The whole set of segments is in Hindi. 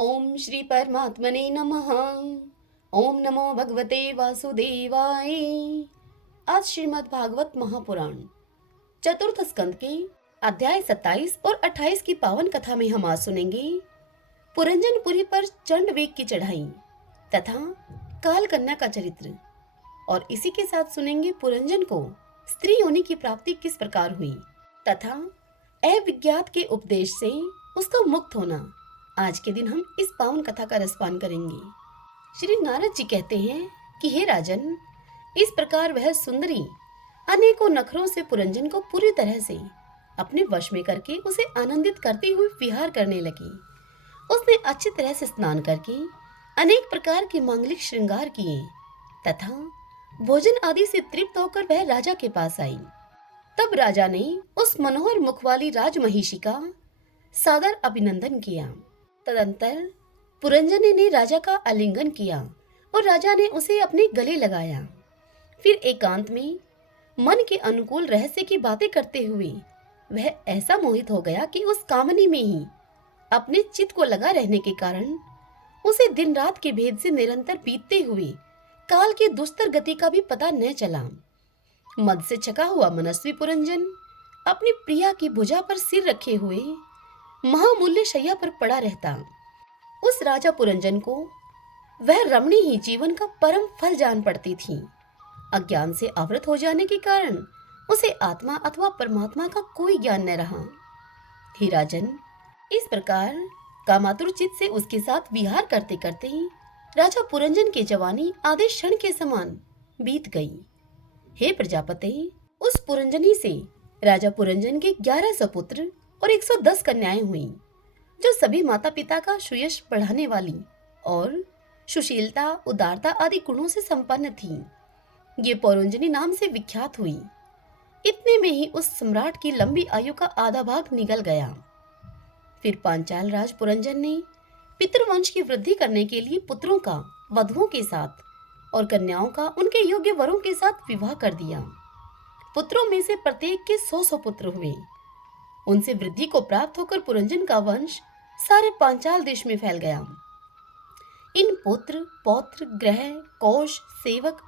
ओम श्री परमात्मने नमः। ओम नमो भगवते वासुदेवाय। आज श्रीमद् भागवत महापुराण चतुर्थ स्कंद के अध्याय 27 और 28 की पावन कथा में हम आज सुनेंगे पुरंजनपुरी पर चंडवेग की चढ़ाई तथा काल कन्या का चरित्र। और इसी के साथ सुनेंगे पुरंजन को स्त्री योनि की प्राप्ति किस प्रकार हुई तथा अविज्ञात के उपदेश से उसका मुक्त होना। आज के दिन हम इस पावन कथा का रसपान करेंगे। श्री नारद जी कहते हैं कि हे राजन, इस प्रकार वह सुंदरी अनेकों नखरों से पुरंजन को पूरी तरह से अपने वश में करके उसे आनंदित करती हुई विहार करने लगी। उसने अच्छी तरह से स्नान करके अनेक प्रकार के मांगलिक श्रृंगार किए तथा भोजन आदि से तृप्त होकर वह राजा के पास आई। तब राजा ने उस मनोहर मुख वाली राजमहिषी का सादर अभिनंदन किया। तदंतर पुरंजनी ने राजा का आलिंगन किया और राजा ने उसे अपने गले लगाया। फिर एकांत में मन के अनुकूल रहस्य की बातें करते हुए वह ऐसा मोहित हो गया कि उस कामनी में ही अपने चित्त को लगा रहने के कारण उसे दिन रात के भेद से निरंतर बीतते हुए काल की दुस्तर गति का भी पता न चला। मद से छका हुआ मनस्वी पुरंजन अपनी प्रिया की भुजा पर सिर रखे हुए महामूल्य शैया पर पड़ा रहता। उस राजा पुरंजन को वह रमणी ही जीवन का परम फल जान पड़ती थी। अज्ञान से आवृत हो जाने के कारण उसे आत्मा अथवा परमात्मा का कोई ज्ञान न रहा। हे राजन, इस प्रकार कामातुर चित्त से उसके साथ विहार करते करते ही राजा पुरंजन की जवानी आधे क्षण के समान बीत गई। हे प्रजापति, उस पुरंजनी से राजा पुरंजन के 11 सपुत्र और 110 कन्याएं हुई, जो सभी माता पिता का सुयश बढ़ाने वाली और सुशीलता, उदारता आदि गुणों से संपन्न थी। ये पुरंजनी नाम से विख्यात हुई। इतने में ही उस सम्राट की लंबी आयु का आधा भाग निकल गया। फिर पांचाल राज पुरंजन ने पितृवंश की वृद्धि करने के लिए पुत्रों का वधुओं के साथ और कन्याओं का उनके योग्य वरों के साथ विवाह कर दिया। पुत्रों में से प्रत्येक के 100 पुत्र हुए। उनसे वृद्धि को प्राप्त होकर पुरंजन का वंश सारे पांचाल देश में फैल गया। इन पुत्र, पौत्र, ग्रह, कोश, सेवक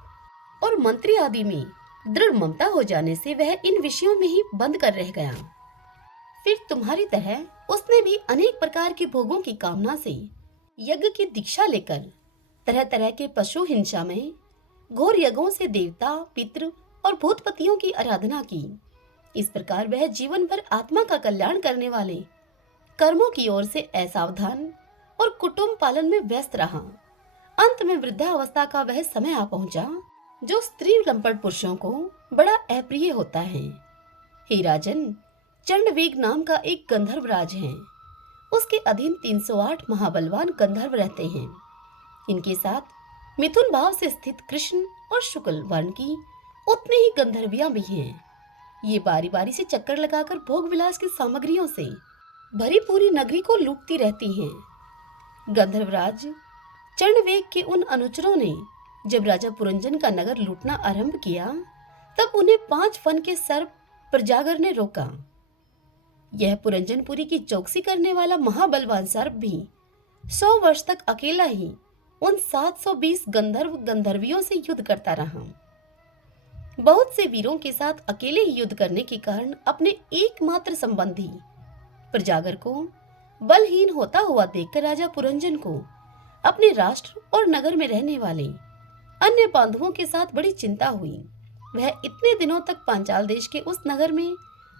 और मंत्री आदि में दृढ़ ममता हो जाने से वह इन विषयों में ही बंद कर रह गया। फिर तुम्हारी तरह उसने भी अनेक प्रकार के भोगों की कामना से यज्ञ की दीक्षा लेकर तरह तरह के पशु हिंसा में घोर यज्ञों से देवता, पितृ और भूतपतियों की आराधना की। इस प्रकार वह जीवन भर आत्मा का कल्याण करने वाले कर्मों की ओर से असावधान और कुटुंब पालन में व्यस्त रहा। अंत में वृद्धावस्था का वह समय आ पहुंचा जो स्त्री लंपट पुरुषों को बड़ा अप्रिय होता है। हे राजन, चंडवेग नाम का एक गंधर्व राज है। उसके अधीन 308 महाबलवान गंधर्व रहते हैं। इनके साथ मिथुन भाव से स्थित कृष्ण और शुक्ल वर्ण की उतनी ही गंधर्वियां भी हैं। ये बारी बारी से चक्कर लगाकर भोग विलास की सामग्रियों से भरी पूरी नगरी को लूटती रहती हैं। गंधर्वराज चंडवेग के उन अनुचरों ने जब राजा पुरंजन का नगर लूटना आरंभ किया, तब उन्हें 5 फन के सर्प प्रजागर ने रोका। यह पुरंजनपुरी की चौकसी करने वाला महाबलवान सर्प भी 100 वर्ष तक अकेला ही उन 720 गंधर्व गंधर्वियों से युद्ध करता रहा। बहुत से वीरों के साथ अकेले ही युद्ध करने के कारण अपने एकमात्र संबंधी प्रजागर को बलहीन होता हुआ देखकर राजा पुरंजन को अपने राष्ट्र और नगर में रहने वाले अन्य बांधवों के साथ बड़ी चिंता हुई। वह इतने दिनों तक पांचाल देश के उस नगर में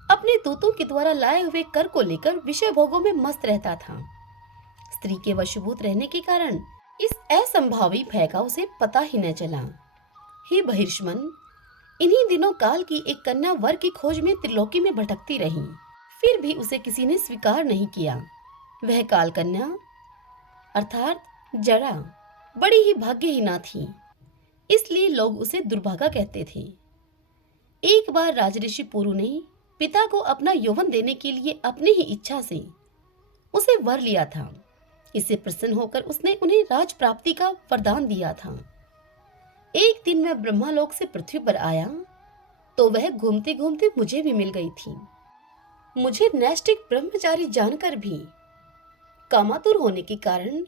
अपने दूतों के द्वारा लाए हुए कर को लेकर विषय भोगों में मस्त रहता था। स्त्री के वशीभूत रहने के कारण इस असंभावी भय का उसे पता ही न चला। हे बहिर्ष्मन, इन्हीं दिनों काल की एक कन्या वर की खोज में त्रिलोकी में भटकती रही, फिर भी उसे किसी ने स्वीकार नहीं किया। वह काल कन्या अर्थात जड़ा बड़ी ही भाग्यहीना थी, इसलिए लोग उसे दुर्भागा कहते थे। एक बार राजऋषि पुरु ने पिता को अपना यौवन देने के लिए अपनी ही इच्छा से उसे वर लिया था। इससे प्रसन्न होकर उसने उन्हें राज प्राप्ति का वरदान दिया था। एक दिन मैं ब्रह्मालोक से पृथ्वी पर आया तो वह घूमते घूमते मुझे भी मिल गई थी। मुझे नैष्टिक ब्रह्मचारी जानकर भी कामातुर होने के कारण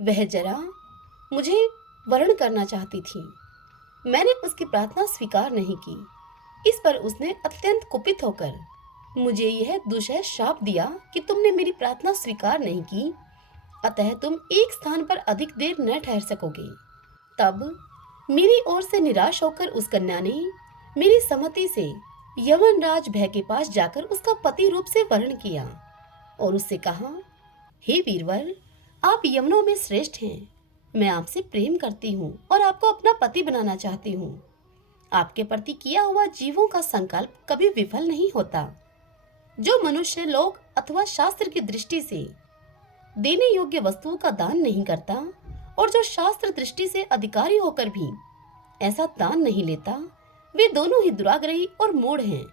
वह जरा मुझे वर्ण करना चाहती थी। मैंने उसकी प्रार्थना स्वीकार नहीं की। इस पर उसने अत्यंत कुपित होकर मुझे यह दुषह श्राप दिया कि तुमने मेरी प्रार्थना स्वीकार नहीं की, अतः तुम एक स्थान पर अधिक देर न ठहर सकोगे। तब मेरी ओर से निराश होकर उस कन्या ने मेरी सम्मति से यमनराज भय के पास जाकर उसका पति रूप से वर्ण किया और उससे कहा, हे वीरवर, आप यमनों में श्रेष्ठ हैं। मैं आपसे प्रेम करती हूँ और आपको अपना पति बनाना चाहती हूँ। आपके प्रति किया हुआ जीवों का संकल्प कभी विफल नहीं होता। जो मनुष्य लोक अथवा शास्त्र की दृष्टि से देने योग्य वस्तुओं का दान नहीं करता और जो शास्त्र दृष्टि से अधिकारी होकर भी ऐसा दान नहीं लेता, वे दोनों ही दुराग्रही और मूढ़ हैं,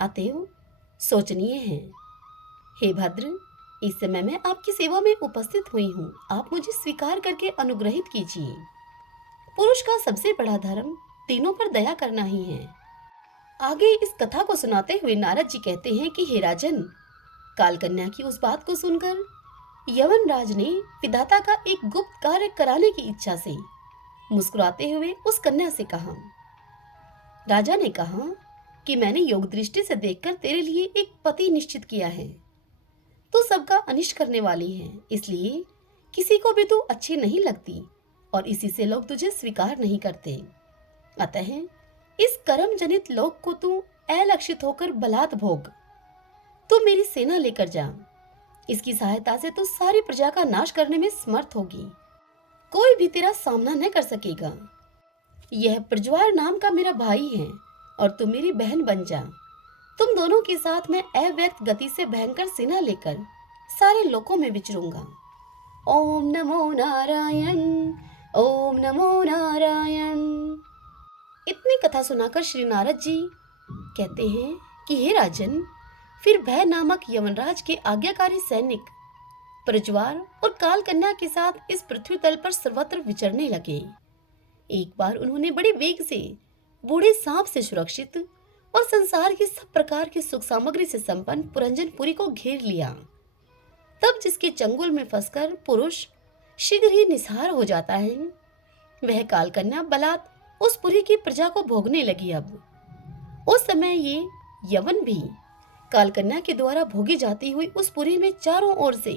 अतएव शोचनीय हैं। हे भद्र, इस समय मैं आपकी सेवा में उपस्थित हुई हूँ, आप मुझे स्वीकार करके अनुग्रहित कीजिए। पुरुष का सबसे बड़ा धर्म तीनों पर दया करना ही है। आगे इस कथा को सुनाते हुए नारद जी कहते हैं कि हे राजन, कालकन्या की उस बात को सुनकर यमनराज ने विधाता का एक गुप्त कार्य कराने की इच्छा से मुस्कुराते हुए उस कन्या से कहा। राजा ने कहा कि मैंने योग दृष्टि से देखकर तेरे लिए एक पति निश्चित किया है। तू सबका अनिष्ट करने वाली है, इसलिए किसी को भी तू अच्छी नहीं लगती और इसी से लोग तुझे स्वीकार नहीं करते। अतः इस कर्म जनित लोक को तू अलक्षित होकर बलात् भोग। तू मेरी सेना लेकर जा, इसकी सहायता से तू सारी प्रजा का नाश करने में समर्थ होगी। कोई भी तेरा सामना न कर सकेगा। यह प्रज्वार नाम का मेरा भाई है और तू मेरी बहन बन जा। तुम दोनों के साथ मैं अव्यक्त गति से भयंकर सेना लेकर सारे लोकों में विचरूंगा। ओम नमो नारायण, ओम नमो नारायण। इतनी कथा सुनाकर श्री नारद जी कहते हैं कि हे राजन, फिर भय नामक यमनराज के आज्ञाकारी सैनिक प्रज्वार और कालकन्या के साथ इस पृथ्वी तल पर सर्वत्र विचरने लगे। एक बार उन्होंने बड़े वेग से बूढ़े सांप से सुरक्षित और संसार की सब प्रकार की सुख सामग्री से संपन्न पुरंजनपुरी को घेर लिया। तब जिसके चंगुल में फंसकर पुरुष शीघ्र ही निस्सार हो जाता है, वह कालकन्या बलात् उस पुरी की प्रजा को भोगने लगी। अब उस समय ये यवन भी कालकन्या के द्वारा भोगी जाती हुई उस पुरी में चारों ओर से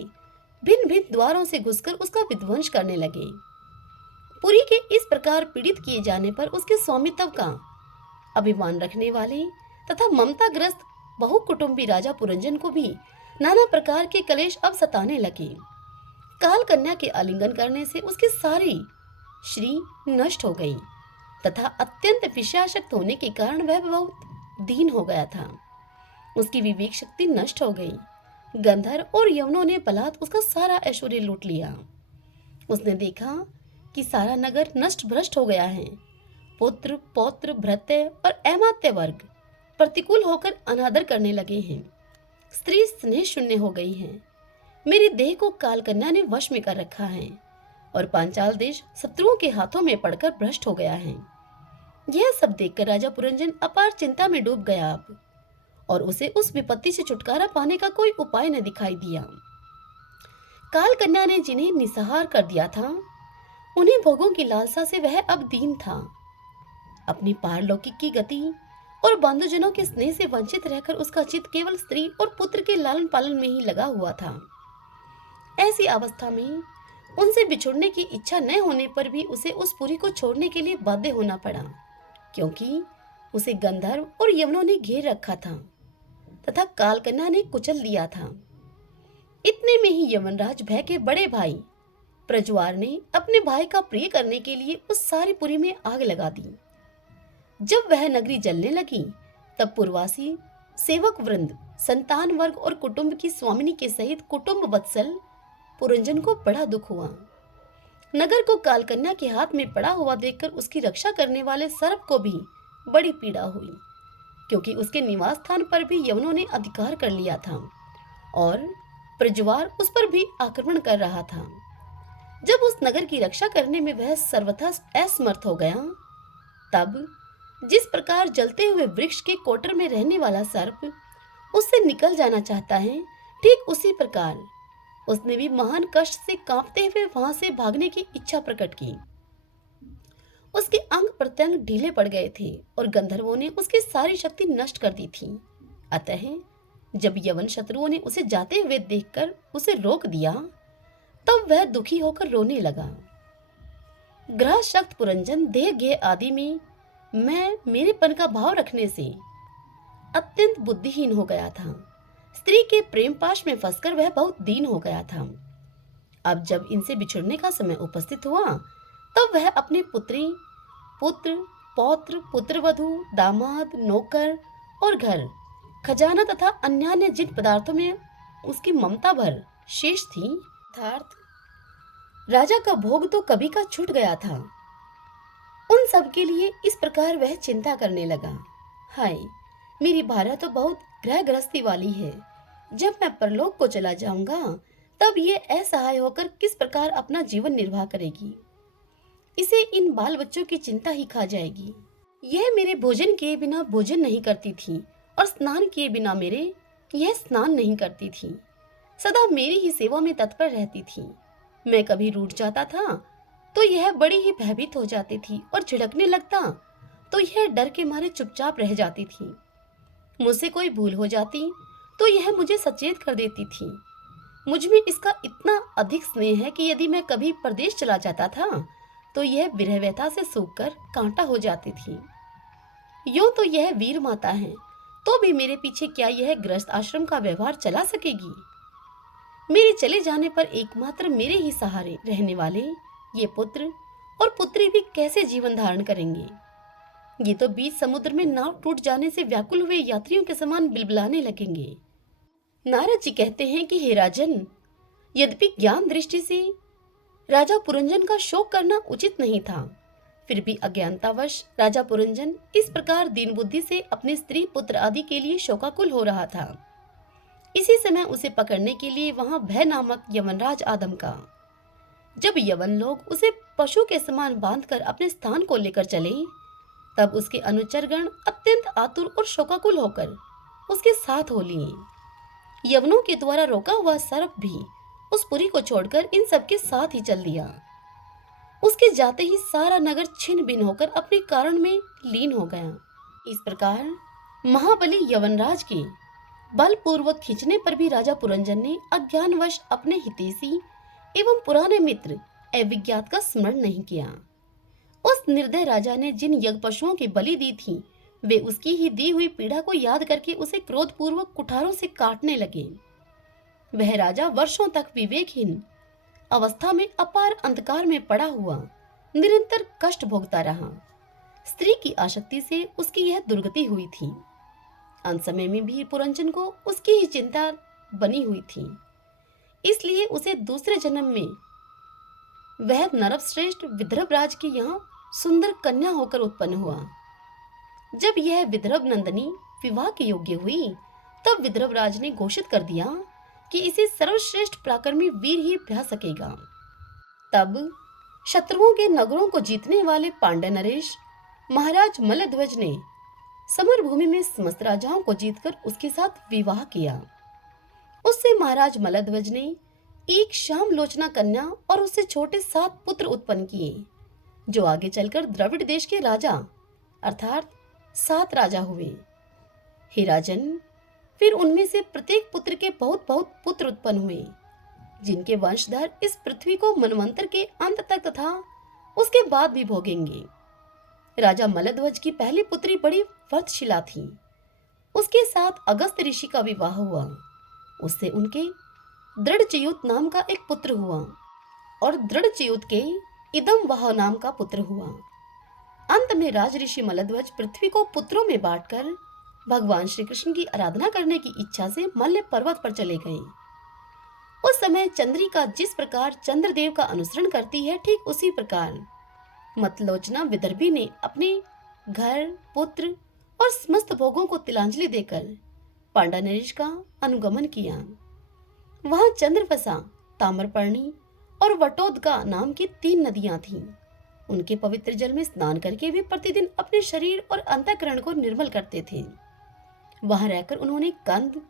भिन्न भिन्न द्वारों से घुसकर उसका विध्वंस करने लगे। पुरी के इस प्रकार पीड़ित किए जाने पर उसके स्वामित्व का अभिमान रखने वाले तथा ममताग्रस्त बहुकुटुंबी राजा पुरंजन को भी नाना प्रकार के कलेश अब सताने लगे। काल कन्या के आलिंगन करने से उसकी सारी श्री नष्ट हो गई तथा अत्यंत विषयासक्त होने के कारण वह बहुत दीन हो गया था। उसकी विवेक शक्ति नष्ट हो गई। गंधर्व और यवनों ने बलात् उसका सारा ऐश्वर्य लूट लिया। उसने देखा कि सारा नगर नष्ट भ्रष्ट हो गया है। पुत्र पौत्र भृत्य और अमात्य वर्ग प्रतिकूल होकर अनादर करने लगे हैं। स्त्री स्नेह शून्य हो गई है। मेरी देह को कालकन्या ने वश में कर रखा है और पांचाल देश शत्रुओं के हाथों में पड़कर भ्रष्ट हो गया है। यह सब देखकर राजा पुरंजन अपार चिंता में डूब गया अब, और उसे उस विपत्ति से छुटकारा पाने का कोई उपाय न दिखाई दिया। कालकन्या ने जिन्हें निसहार कर दिया था, उन्हें भोगों की लालसा से वह अब दीन था। अपनी पारलौकिक की गति और बंधुजनों के स्नेह से वंचित रहकर उसका चित्त केवल स्त्री और पुत्र के लालन पालन में ही लगा हुआ था। ऐसी अवस्था में उनसे बिछुड़ने की इच्छा न होने पर भी उसे उस पुरी को छोड़ने के लिए बाध्य होना पड़ा, क्योंकि उसे गंधर्व और यवनों ने घेर रखा था तथा कालकन्या ने कुचल दिया था। इतने में ही यमनराज भय के बड़े भाई प्रज्वार ने अपने भाई का प्रिय करने के लिए उस सारी पुरी में आग लगा दी। जब वह नगरी जलने लगी, तब पुरवासी सेवक वृंद, संतान वर्ग और कुटुंब की स्वामिनी के सहित कुटुंब वत्सल पुरंजन को बड़ा दुख हुआ। नगर को कालकन्या के हाथ में पड़ा हुआ देखकर उसकी रक्षा करने वाले सर्प को भी बड़ी पीड़ा हुई, क्योंकि उसके निवास स्थान पर भी यवनों ने अधिकार कर लिया था और प्रज्वार उस पर भी आक्रमण कर रहा था। जब उस नगर की रक्षा करने में वह सर्वथा असमर्थ हो गया, तब जिस प्रकार जलते हुए वृक्ष के कोटर में रहने वाला सर्प उससे निकल जाना चाहता है, ठीक उसी प्रकार उसने भी महान कष्ट से कांपते हुए वहां से भागने की इच्छा प्रकट की। उसके अंग प्रत्यंग ढीले पड़ गए थे और गंधर्वों ने उसकी सारी शक्ति नष्ट कर दी थी। अतः जब यवन शत्रुओं ने उसे जाते हुए देखकर उसे रोक दिया, तब वह दुखी होकर रोने लगा। ग्रह शक्त पुरंजन देह गेह आदि में मैं मेरेपन का भाव रखने से अत्यंत बुद्धिहीन हो गया था। स्त्री के प्रेम पाश में फंसकर वह बहुत दीन हो गया था। अब जब इनसे बिछुड़ने का समय उपस्थित हुआ, तब वह अपने पुत्री, पुत्र, पौत्र, पुत्रवधू, दामाद, नौकर और घर, खजाना तथा अन्यान्य जिन पदार्थों में उसकी ममता भर शेष थी, अर्थात राजा का भोग तो कभी का छूट गया था, उन सब के लिए इस प्रकार वह चिंता करने लगा। हाय, मेरी भार्या तो बहुत ग्रह गृहस्थी वाली है। जब मैं परलोक को चला जाऊंगा, तब ये असहाय होकर किस प्रकार अपना जीवन निर्वाह करेगी। इसे इन बाल बच्चों की चिंता ही खा जाएगी। यह मेरे भोजन किए बिना भोजन नहीं करती थी और स्नान किए बिना यह स्नान नहीं करती थी। सदा मेरी ही सेवा में तत्पर रहती थी। मैं कभी रूठ जाता था तो यह बड़ी ही भयभीत हो जाती थी और झिड़कने लगता तो यह डर के मारे चुपचाप रह जाती थी। मुझसे कोई भूल हो जाती तो यह मुझे सचेत कर देती थी। मुझ में इसका इतना अधिक स्नेह है कि यदि मैं कभी परदेश चला जाता था तो यह विरह व्यथा से सूखकर कांटा हो जाती थी। यूं तो यह वीर माता है, तो भी मेरे पीछे क्या यह गृहस्थ आश्रम का व्यवहार चला सकेगी। मेरे चले जाने पर एकमात्र मेरे ही सहारे रहने वाले ये पुत्र और पुत्री भी कैसे जीवन धारण करेंगे। ये तो बीच समुद्र में नाव टूट जाने से व्याकुल हुए यात्रियों के समान बिलबिलाने लगेंगे। नारद जी कहते हैं कि हे राजन, यद्यपि ज्ञान दृष्टि से राजा पुरंजन का शोक करना उचित नहीं था, फिर भी अज्ञानतावश राजा पुरंजन इस प्रकार दीन बुद्धि से अपने स्त्री पुत्र आदि के लिए शोकाकुल हो रहा था। इसी समय उसे पकड़ने के लिए वहां भय नामक यमनराज आदमका। जब यवन लोग उसे पशु के समान बांधकर अपने स्थान को लेकर चले, तब उसके अनुचरगण अत्यंत आतुर और शोकाकुल होकर उसके साथ हो लिए। यवनों के द्वारा रोका हुआ सर्प भी उस पुरी को छोड़कर इन सबके साथ ही चल दिया। उसके जाते ही सारा नगर छिन्न भिन्न होकर अपने कारण में लीन हो गया। इस प्रकार महाबली यवनराज के बलपूर्वक खींचने पर भी राजा पुरंजन ने अज्ञानवश अपने हितैषी एवं पुराने मित्र अविज्ञात का स्मरण नहीं किया। उस निर्दय राजा ने जिन यज्ञ पशुओं की बलि दी थी, वे उसकी ही दी हुई पीड़ा को याद करके उसे क्रोधपूर्वक कुठारों से काटने लगे। वह राजा वर्षों तक विवेकहीन अवस्था में अपार अंधकार में पड़ा हुआ निरंतर कष्ट भोगता रहा। स्त्री की आसक्ति से उसकी यह दुर्गति हुई थी। अंत समय में भी पुरंजन को उसकी ही चिंता बनी हुई थी, इसलिए उसे दूसरे जन्म में वह नरश्रेष्ठ विदर्भराज के यहाँ सुंदर कन्या होकर उत्पन्न हुआ। जब यह विदर्भ नंदिनी विवाह के योग्य हुई, तब विदर्भराज ने घोषित कर दिया कि इसे सर्वश्रेष्ठ पराक्रमी वीर ही ब्याह सकेगा। तब शत्रुओं के नगरों को जीतने वाले पांड्य नरेश महाराज मल्लध्वज ने समर भूमि में समस्त राजाओं को जीतकर उसके साथ विवाह किया। उससे महाराज मल्लध्वज ने एक श्याम लोचना कन्या और उससे छोटे 7 पुत्र उत्पन्न किए, जो आगे चलकर द्रविड़ देश के राजा अर्थात 7 राजा हुए। हे राजन, फिर उनमें से प्रत्येक पुत्र के बहुत बहुत पुत्र उत्पन्न हुए, जिनके वंशधर इस पृथ्वी को मनवंतर के अंत तक तथा उसके बाद भी भोगेंगे। राजा मल्लध्वज की पहली पुत्री बड़ी व्रतशिला थी। उसके साथ अगस्त ऋषि का विवाह हुआ। उससे उनके दृढ़च्युत नाम का एक पुत्र हुआ और दृढ़च्युत के इदम वाह नाम का पुत्र हुआ। अंत में राज ऋषि मल्लध्वज पृथ्वी को पुत्रों में बांटकर भगवान श्री कृष्ण की आराधना करने की इच्छा से मल्ल पर्वत पर चले गए। उस समय चंद्रिका जिस प्रकार चंद्रदेव का अनुसरण करती है, ठीक उसी प्रकार मतलोचना विदर्भी ने अपने घर, पुत्र और समस्त भोगों को तिलांजलि देकर पांडा नरेश का अनुगमन किया। वहां चंद्रवसा, ताम्रपर्णी और वटोदका नाम की 3 नदियां थीं। उनके पवित्र जल में स्नान करके वे प्रतिदिन अपने शरीर और अंतःकरण को निर्मल करते थे। वहां रहकर उन्होंने कंद,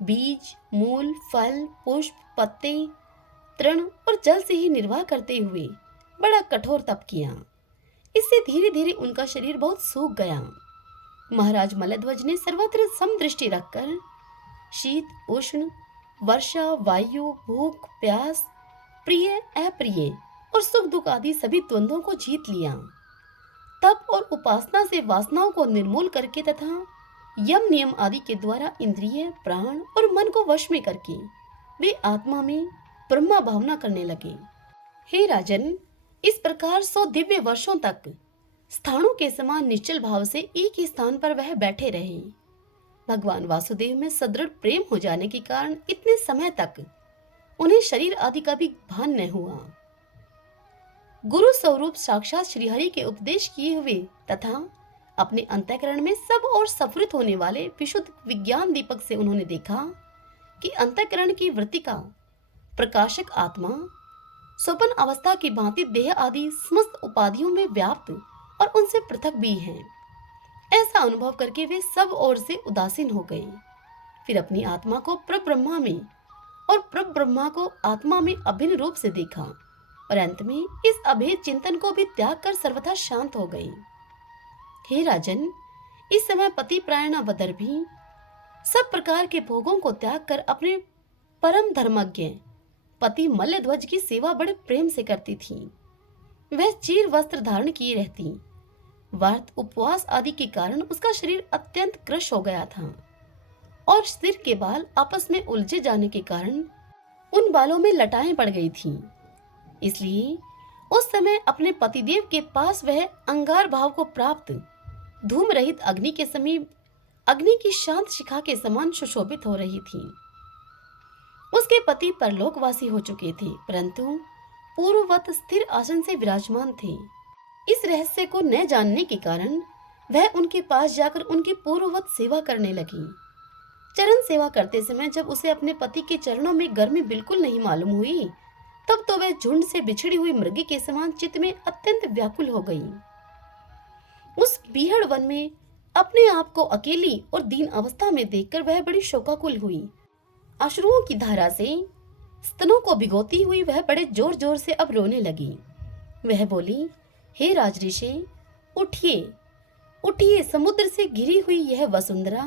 बीज, मूल, फल, पुष्प, पत्ते तृण और जल से ही निर्वाह करते हुए बड़ा कठोर तप किया। इससे धीरे धीरे उनका शरीर बहुत सूख गया। महाराज मलध्वज ने सर्वत्र समदृष्टि रखकर शीत उष्ण, वर्षा वायु, भूख प्यास, प्रिय अप्रिय और सुख दुख आदि सभी द्वंद्वों को जीत लिया। तप और उपासना से वासनाओं को निर्मूल करके तथा यम नियम आदि के द्वारा इंद्रिय, प्राण और मन को वश में करके वे आत्मा में ब्रह्मा भावना करने लगे। हे राजन, इस प्रकार 100 दिव्य वर्षों तक स्थानों के समान निश्चल भाव से एक ही स्थान पर वह बैठे रहे। भगवान वासुदेव में सदृढ़ प्रेम हो जाने के कारण इतने समय तक उन्हें शरीर आदि का भी भान न हुआ। गुरु स्वरूप साक्षात श्रीहरि के उपदेश किए हुए तथा अपने अंतःकरण में सब और सफलित होने वाले विशुद्ध विज्ञान दीपक से उन्होंने देखा कि अंतःकरण की वृत्ति का प्रकाशक आत्मा स्वप्न अवस्था की भांति देह आदि समस्त उपाधियों में व्याप्त और उनसे पृथक भी है। ऐसा अनुभव करके वे सब ओर से उदासीन हो गए। फिर अपनी आत्मा को परब्रह्मा में और परब्रह्मा को आत्मा में अभिन्न रूप से देखा और अंत में इस अभेद चिंतन को भी त्याग कर सर्वथा शांत हो गई। हे राजन, इस समय पति प्रायणा वदर भी सब प्रकार के भोगों को त्याग कर अपने परम धर्मज्ञ पति मल्लध्वज की सेवा बड़े प्रेम से करती थी। वह चीर वस्त्र धारण किए रहती। व्रत उपवास आदि के कारण उसका शरीर अत्यंत कृश हो गया था और सिर के बाल आपस में उलझे जाने के कारण उन बालों में लटाएं पड़ गई थीं। इसलिए उस समय अपने पतिदेव के पास वह अंगार भाव को प्राप्त धूम रहित अग्नि के समीप अग्नि की शांत शिखा के समान सुशोभित हो रही थी। उसके पति परलोकवासी हो चुके थे, परंतु पूर्ववत स्थिर आसन से विराजमान थे। इस रहस्य को न जानने के कारण वह उनके पास जाकर उनकी पूर्ववत सेवा करने लगी। चरण सेवा करते समय जब उसे अपने पति के चरणों में गर्मी बिल्कुल नहीं मालूम हुई, तब तो वह झुंड से बिछड़ी हुई मृगी के समान चित्त में अत्यंत व्याकुल हो गई। उस बीहड़ वन में अपने आप को अकेली और दीन अवस्था में देखकर वह बड़ी शोकाकुल हुई। अश्रुओं की धारा से स्तनों को भिगोती हुई वह बड़े जोर जोर से अब रोने लगी। वह बोली, हे राजऋषि, उठिए उठिए, समुद्र से घिरी हुई यह वसुंधरा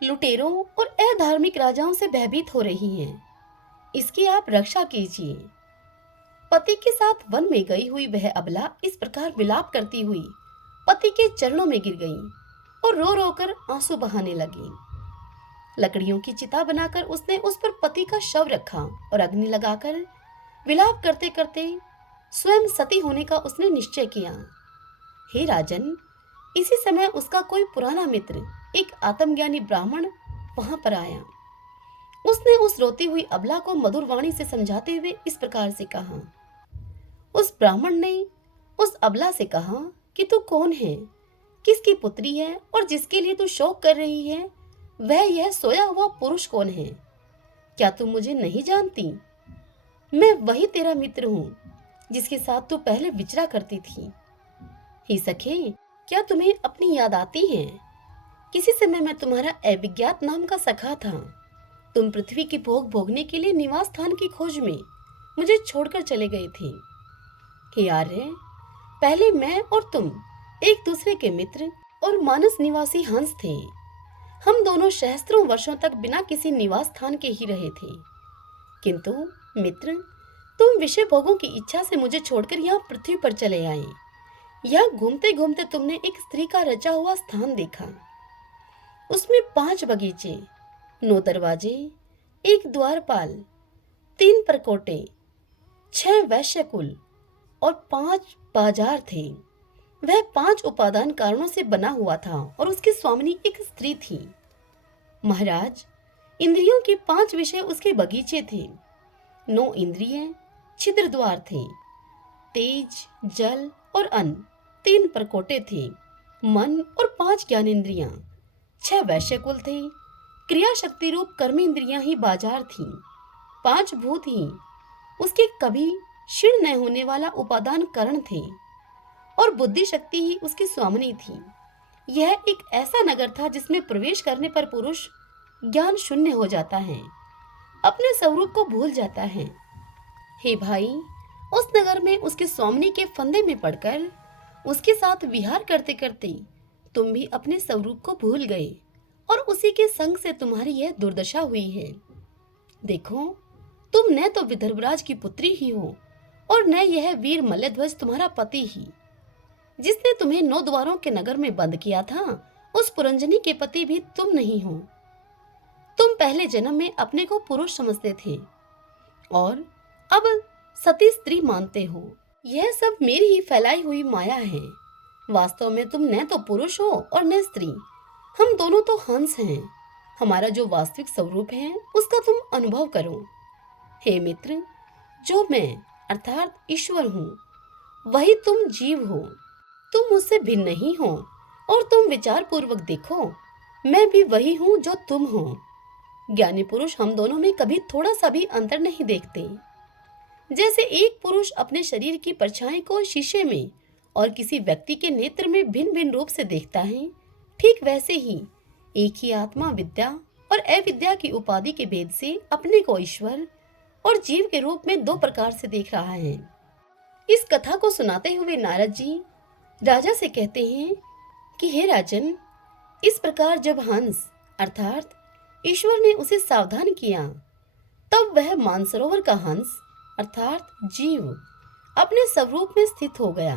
लुटेरों और अधार्मिक राजाओं से भयभीत हो रही है। इसकी आप रक्षा कीजिए। पति के साथ वन में गई हुई वह अबला इस प्रकार विलाप करती हुई पति के चरणों में गिर गई और रो रो कर आंसू बहाने लगी। लकड़ियों की चिता बनाकर उसने उस पर पति का शव रखा और अग्नि लगाकर विलाप करते करते स्वयं सती होने का उसने निश्चय किया। हे राजन, इसी समय उसका कोई पुराना मित्र, एक आत्मज्ञानी ब्राह्मण वहां पर आया। उसने उस रोती हुई अबला को मधुर वाणी से समझाते हुए इस प्रकार से कहा। उस ब्राह्मण ने उस अबला से कहा कि तू कौन है, किसकी पुत्री है और जिसके लिए तू शोक कर रही है, वह यह सोया हुआ पुरुष कौन है? क्या तू मुझे नहीं जानती? मैं वही तेरा मित्र हूँ जिसके साथ तू पहले विचरा करती थी। हे सखे, क्या तुम्हें अपनी याद आती है? किसी समय मैं तुम्हारा अविज्ञात नाम का सखा था। तुम पृथ्वी की भोग भोगने के लिए निवास स्थान की खोज में मुझे छोड़कर चले गए थे। हे आर्य, पहले मैं और तुम एक दूसरे के मित्र और मानस निवासी हंस थे। हम दोनों सहस्त्रों वर्षों तक बिना किसी निवास स्थान के ही रहे थे। किंतु मित्र, तुम विषय भोगों की इच्छा से मुझे छोड़कर यहाँ पृथ्वी पर चले आए। यहाँ घूमते घूमते तुमने एक स्त्री का रचा हुआ स्थान देखा। उसमें 5 बगीचे, 9 दरवाजे, 1 द्वारपाल, 3 परकोटे, 6 वैश्यकुल और 5 बाजार थे। वह 5 उपादान कारणों से बना हुआ था और उसकी स्वामिनी एक स्त्री थी। महाराज, इंद्रियों के 5 विषय उसके बगीचे थे। 9 इंद्रिय छिद्र द्वार थे। तेज, जल और अन्न 3 परकोटे थे। मन और 5 ज्ञानेंद्रियां, 6 वैश्यकुल थे। क्रिया शक्ति रूप कर्मेंद्रियां ही बाजार थीं। 5 भूत ही उसके कभी क्षीण न होने वाला उपादान कारण थे और बुद्धि शक्ति ही उसकी स्वामिनी थी। यह एक ऐसा नगर था जिसमें प्रवेश करने पर पुरुष ज्ञान शून्य हो जाता है, अपने स्वरूप को भूल जाता है। हे भाई, उस नगर में उसके स्वामिनी के फंदे में पड़कर उसके साथ विहार करते करते तुम भी अपने स्वरूप को भूल गए और उसी के संग से तुम्हारी यह दुर्दशा हुई है। देखो, तुम न तो विदर्भराज की पुत्री ही हो और न यह वीर मल्लध्वज तुम्हारा पति ही। जिसने तुम्हें 9 द्वारों के नगर में बंद किया था, उस पुरंजनी के पति भी तुम नहीं हो। तुम पहले जन्म में अपने को पुरुष समझते थे और अब सती स्त्री मानते हो। यह सब मेरी ही फैलाई हुई माया है। वास्तव में तुम न तो पुरुष हो और न स्त्री, हम दोनों तो हंस हैं। हमारा जो वास्तविक स्वरूप है उसका तुम अनुभव करो। हे मित्र, जो मैं अर्थात ईश्वर हूँ, वही तुम जीव हो। तुम मुझसे भिन्न नहीं हो और तुम विचार पूर्वक देखो, मैं भी वही हूँ जो तुम हो। ज्ञानी पुरुष हम दोनों में कभी थोड़ा सा भी अंतर नहीं देखते। जैसे एक पुरुष अपने शरीर की परछाई को शीशे में और किसी व्यक्ति के नेत्र में भिन्न भिन्न रूप से देखता है, ठीक वैसे ही एक ही आत्मा विद्या और अविद्या की उपाधि के भेद से अपने को ईश्वर और जीव के रूप में 2 प्रकार से देख रहा है। इस कथा को सुनाते हुए नारद जी राजा से कहते हैं कि हे राजन, इस प्रकार जब हंस अर्थात ईश्वर ने उसे सावधान किया, तब वह मानसरोवर का हंस अर्थात जीव अपने स्वरूप में स्थित हो गया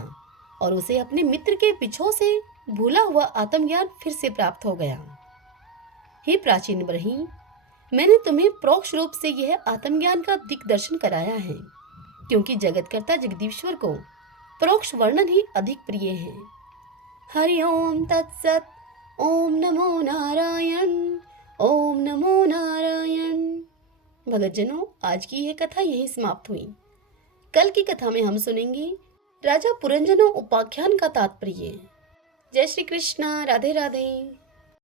और उसे अपने मित्र के पिछों से भूला हुआ आत्मज्ञान फिर से प्राप्त हो गया। हे प्राचीन ब्रही, मैंने तुम्हें प्रोक्ष रूप से यह आत्मज्ञान का दिग्दर्शन कराया है, क्योंकि जगतकर्ता जगदीश्वर को प्रोक्ष वर्णन ही अधिक प्रिय है। हरि ओम तत्सत। ओम नमो नारायण। ओम नमो नारायण। भगतजनों, आज की यह कथा यहीं समाप्त हुई। कल की कथा में हम सुनेंगे राजा पुरंजनो उपाख्यान का तात्पर्य। जय श्री कृष्णा। राधे राधे।